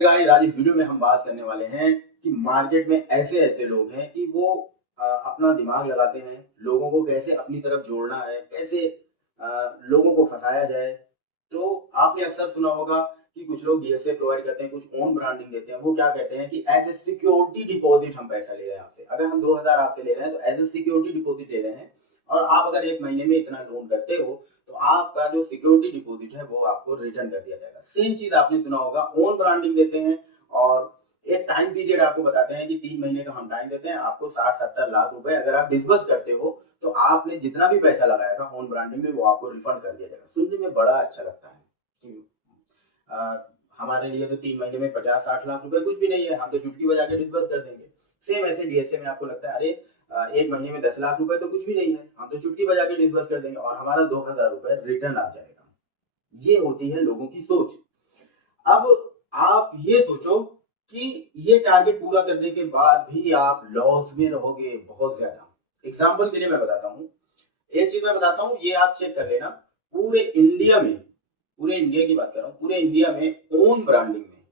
Guys आज इस video में हम बात करने वाले हैं कि मार्केट में ऐसे-ऐसे लोग हैं कि वो अपना दिमाग लगाते हैं, लोगों को कैसे अपनी तरफ जोड़ना है, कैसे लोगों को फँसाया जाए। तो आपने अक्सर सुना होगा कि कुछ लोग डीएसए प्रोवाइड करते हैं, कुछ ओन ब्रांडिंग देते हैं। वो क्या कहते हैं कि एज़ अ सिक्योरिटी डिपॉज़िट हम पैसा ले रहे हैं आपसे। अगर हम 2000 आपसे ले रहे हैं तो एज़ अ सिक्योरिटी डिपॉज़िट ले रहे हैं और आप अगर 1 महीने में इतना लोन करते हो तो आपका जो सिक्योरिटी डिपॉजिट है वो आपको रिटर्न कर दिया जाएगा। सेम चीज़ आपने सुना होगा ओन ब्रांडिंग देते हैं और एक टाइम पीरियड आपको बताते हैं कि 3 महीने का हम टाइम देते हैं, आपको 60-70 लाख रुपए अगर आप डिसबर्स करते हो, तो आपने जितना भी पैसा लगाया था ओन ब्रांडिंग में वो आपको रिफंड कर दिया जाएगा। सुनने में बड़ा अच्छा लगता है कि अ, हमारे लिए तो 3 महीने में 50-60 लाख रुपए कुछ भी नहीं है, हम तो चुटकी बजा के डिसबर्स कर देंगे। सेम ऐसे डीएसए में आपको लगता है अरे 1 महीने में 10 लाख रुपए तो कुछ भी नहीं है, हम तो चुटकी बजा के डिसबर्स कर देंगे और हमारा 2000 रुपए रिटर्न आ जाएगा। ये होती है लोगों की सोच। अब आप ये सोचो कि ये टारगेट पूरा करने के बाद भी आप लॉस में रहोगे बहुत ज़्यादा। एग्ज़ाम्पल के लिए मैं बताता हूँ, एक चीज़ मैं बताता हूँ, ये आप चेक कर लेना, पूरे इंडिया में, पूरे इंडिया की बात कर रहा हूँ, पूरे इंडिया में ओन ब्रांडिंग में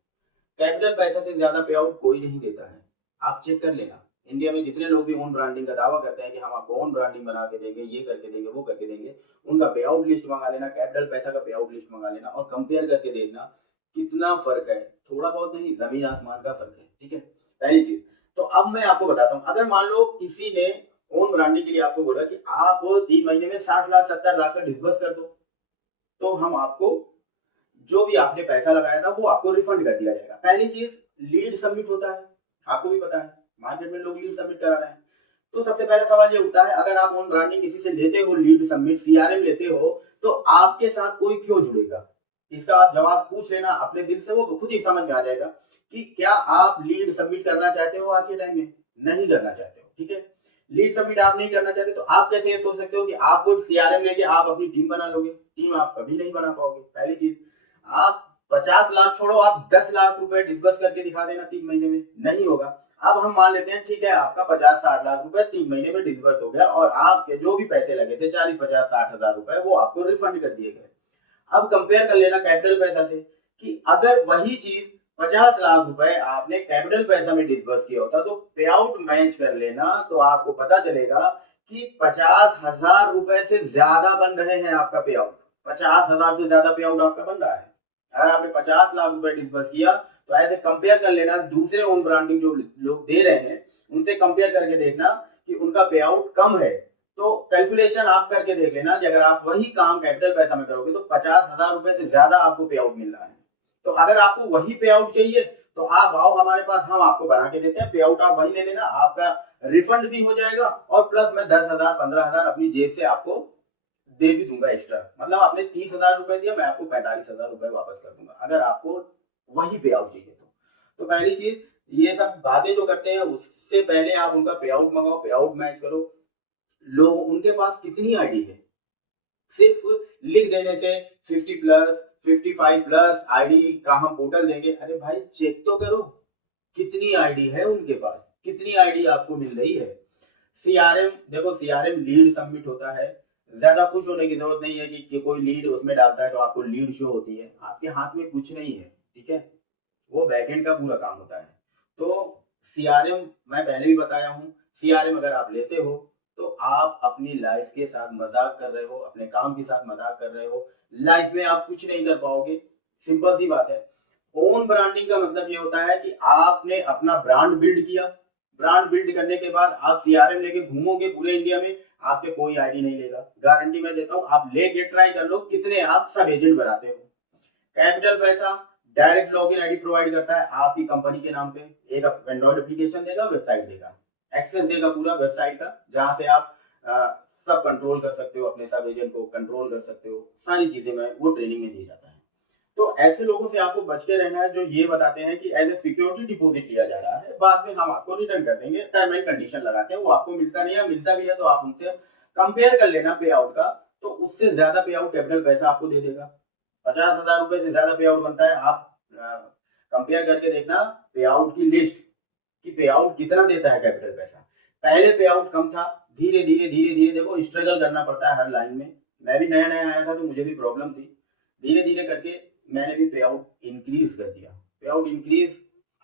कैपिटल पैसा से ज़्यादा पे आउट कोई नहीं देता है। आप चेक कर लेना, इंडिया में जितने लोग भी ओन ब्रांडिंग का दावा करते हैं कि हम आपको ओन ब्रांडिंग बना के देंगे, ये करके देंगे, वो करके देंगे, उनका पे आउट लिस्ट मँगा लेना, कैपिटल पैसा का पे आउट लिस्ट मँगा लेना और कंपेयर करके देखना, कितना फ़र्क है। थोड़ा बहुत नहीं, ज़मीन आसमान का फ़र्क है, ठीक है? पहली चीज़। तो अब मैं आपको बताता हूँ, अगर मान लो किसी ने ओन ब्रांडिंग के लिए आपको बोला कि आप 3 महीने में 60 लाख, 70 लाख का डिसबर्स कर दो, तो हम आपको जो भी आपने पैसा लगाया था वो आपको रिफंड कर दिया जाएगा। पहली चीज़, लीड सबमिट होता है, आपको भी पता है, मार्केट में लोग लीड सबमिट करा रहे हैं। तो सबसे पहला सवाल ये उठता है, अगर आप ओन ब्रांडिंग किसी से लेते हो, लीड सबमिट सीआरएम लेते हो, तो आपके साथ कोई क्यों जुड़ेगा? इसका आप जवाब पूछ लेना अपने दिल से, वो खुद ही समझ में आ जाएगा कि क्या आप लीड सबमिट करना चाहते हो आज के टाइम में? नहीं करना चाहते हो, ठीक है? लीड सबमिट आप नहीं करना चाहते तो आप कैसे ये सोच सकते हो कि आप वो सीआरएम लेके आप अपनी टीम बना लोगे? टीम आप कभी नहीं बना पाओगे, पहली चीज़। आप 50 लाख छोड़ो, आप 10 लाख रुपए डिसबर्स करके दिखा देना 3 महीने में, नहीं होगा। अब हम मान लेते हैं ठीक है, आपका 50-60 लाख रुपए 3 महीने में डिसबर्स हो गया और आपके जो भी पैसे लगे थे 40-50-60 हज़ार रुपए वो आपको रिफंड कर दिए गए। अब कंपेयर कर लेना कैपिटल पैसा से कि अगर वही चीज 50 लाख रुपए आपने कैपिटल पैसा में डिसबर्स किया होता तो पे आउट मैच कर लेना, तो आपको पता चलेगा कि 50,000 रुपए से ज्यादा बन रहे हैं आपका पे आउट। 50,000 से ज्यादा पे आउट आपका बन रहा है। अगर आपने 50 लाख रुपए डिसबर्स किया तो ऐसे कंपेयर कर लेना दूसरे ओन ब्रांडिंग जो लोग दे रहे हैं उनसे कंपेयर करके देखना कि उनका पे आउट कम है। तो कैलकुलेशन आप करके देख लेना कि अगर आप वही काम कैपिटल पैसा में करोगे तो 50,000 रुपए से ज्यादा आपको पे आउट मिल रहा है। तो अगर आपको वही पे आउट चाहिए तो आप आओ हमारे पास, हम आपको बना के देते हैं। पे आउट आप वही ले लेना, आपका रिफंड भी हो जाएगा और प्लस मैं 10,000 15,000 अपनी जेब से आपको दे भी दूंगा एक्स्ट्रा। मतलब आपने 30,000 रुपए दिया, मैं आपको 45,000 रुपए वापस कर दूंगा अगर आपको वही पे आउट चाहिए तो पहली चीज, ये सब बातें जो करते हैं उससे पहले आप उनका पे आउट मंगाओ, पे आउट मैच करो। लोग उनके पास कितनी आईडी है, सिर्फ लिख देने से 50 प्लस 55 प्लस आईडी का हम पोर्टल देंगे, अरे भाई चेक तो करो कितनी आईडी है उनके पास, कितनी आईडी आपको मिल रही है। सीआरएम देखो, सीआरएम लीड सबमिट होता है, ज्यादा खुश होने की जरूरत नहीं है कि कोई लीड उसमें डालता है तो आपको लीड शो होती है, आपके हाथ में कुछ नहीं है, ठीक है? वो बैकएंड का पूरा काम होता है। तो सीआरएम मैं पहले भी बताया हूँ, सीआरएम अगर आप लेते हो तो आप अपनी लाइफ के साथ मजाक कर रहे हो, अपने काम के साथ मजाक कर रहे हो। लाइफ में आप कुछ नहीं कर पाओगे, सिंपल सी बात है। ओन ब्रांडिंग का मतलब ये होता है कि आपने अपना ब्रांड बिल्ड किया, ब्रांड बिल्ड करने के बाद आप सीआरएम लेके घूमोगे पूरे इंडिया में, आपसे कोई आईडी नहीं लेगा। गारंटी मैं देता हूँ, आप लेके ट्राई कर लो कितने आप सब एजेंट बनाते हो। कैपिटल पैसा डायरेक्ट लॉगिन आईडी प्रोवाइड करता है आपकी कंपनी के नाम पे, एक एंड्रॉइड एप्लीकेशन देगा, वेबसाइट देगा, एक्सेस देगा पूरा वेबसाइट का, जहां से आप सब कंट्रोल कर सकते हो, अपने सब एजेंट को कंट्रोल कर सकते हो, सारी चीजें में वो ट्रेनिंग में दी जाता है। तो ऐसे लोगों से आपको बच के रहना है जो ये बताते हैं कि एज ए सिक्योरिटी डिपॉजिट लिया जा रहा है, बाद में हम आपको रिटर्न कर देंगे, टर्म एंड कंडीशन लगाते हैं, वो आपको मिलता नहीं है, मिलता भी है तो आप उनसे कंपेयर कर लेना पे आउट का, तो उससे ज्यादा पे आउट कैपिटल पैसा आपको दे देगा। 50,000 रुपए से ज्यादा पे आउट बनता है, आप कंपेयर करके देखना पे आउट की लिस्ट कि पे आउट कितना देता है कैपिटल पैसा। पहले पे आउट कम था, धीरे धीरे धीरे धीरे देखो स्ट्रगल करना पड़ता है हर लाइन में। मैं भी नया नया आया था तो मुझे भी प्रॉब्लम थी, धीरे धीरे करके मैंने भी पे आउट इंक्रीज कर दिया, पे आउट इंक्रीज,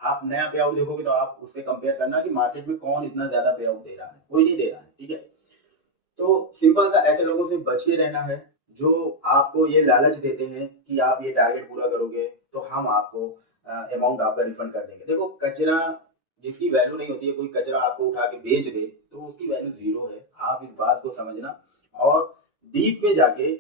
आप नया पे आउट देखोगे तो आप उससे कंपेयर करना कि मार्केट में कौन इतना ज्यादा पे आउट दे रहा है, कोई नहीं दे रहा है, ठीक है। तो सिंपल सा ऐसे लोगों से बच के रहना है जो आपको ये लालच देते हैं कि आप ये टारगेट पूरा करोगे तो हम आपको अमाउंट आपका रिफंड कर देंगे। देखो कचरा जिसकी वैल्यू नहीं होती है, कोई कचरा आपको उठा के बेच दे तो उसकी वैल्यू जीरो है, आप इस बात को समझना और डीप में जाके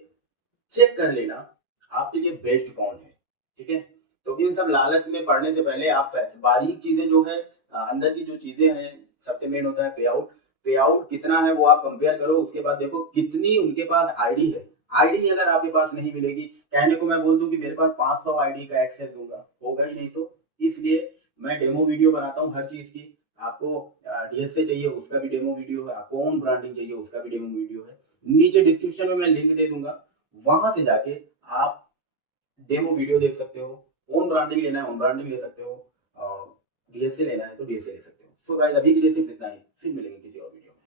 चेक कर लेना आपके लिए बेस्ट कौन है, ठीक है। तो इन सब लालच में पड़ने से पहले आप बारीक चीजें जो है अंदर की जो चीजें हैं, सबसे मेन होता है पे आउट। पे आउट कितना है वो आप कंपेयर करो, उसके बाद देखो कितनी उनके पास आईडी है। आईडी अगर आपके पास नहीं मिलेगी, कहने को मैं बोल दूं कि मेरे पास 500 आईडी का एक्सेस दूंगा, होगा ही नहीं। तो इसलिए मैं डेमो वीडियो बनाता हूँ हर चीज की। आपको डीएसए चाहिए उसका भी डेमो वीडियो है, आपको ओन ब्रांडिंग चाहिए उसका भी डेमो वीडियो है, नीचे डिस्क्रिप्शन में मैं लिंक दे दूंगा, वहां से जाके आप डेमो वीडियो देख सकते हो। ओन ब्रांडिंग लेना है ओन ब्रांडिंग ले सकते हो, और डीएसए लेना है तो डीएसए ले सकते हो। सो गाइस अभी के लिए सिर्फ इतना ही, फिर मिलेंगे किसी और वीडियो।